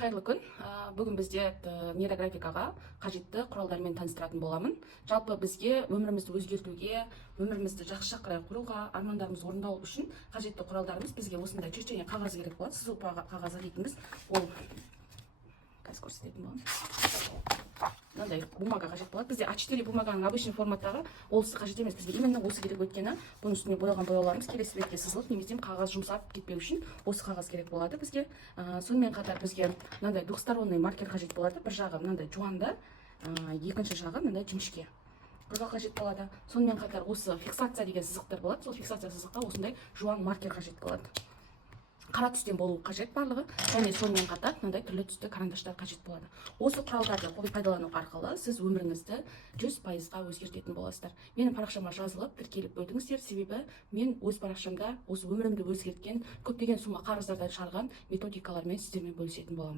Қайырлы күн. Бүгін бізде нейрографикаға қажетті құралдармен таныстыратын боламын. Жалпы бізге өмірімізді өзгертуге, өмірімізді жақсы қарай құруға, армандарымызды орындау үшін қажетті құралдарымыз бізге осындай чечене қағаз керек болады. Сызу қағазы дейтініміз ол қазір көрсететін боламын. Мынандай бумага қажет болады. Бізде А4 бумаганың обычный форматтағы олсы қажет емес. Бізге именно осы керек, өйткені бұның үстіне боялған бояуларымыз келесі бетке сызылып, немесе қағаз жұмсап кетпеу үшін осы қағаз керек болады бізге. Сонымен қатар бізге мынандай двухсторонний маркер қажет болады. Бір жағы мынандай жуанда, екінші жағы мынандай жіңішке. Құрғақ қажет болады. Сонымен қатар осы фиксация деген сызықтар болады. Сол фиксация сызыққа осындай жуан маркер қажет болады. Қара түстен болу қажет барлығы, және сонымен қатар мынандай түрлі түсті карандаштар қажет болады. Осы құралдарды пайдалану арқылы сіз өміріңізді 100%-ға өзгертетін боласыздар. Менің парақшама жазылып, тіркеліп өтіңіздер, себебі мен өз парақшамда осы өмірімді өзгерткен көптеген сума қарыздардан шығарған методикалармен сіздермен бөлісетін боламын.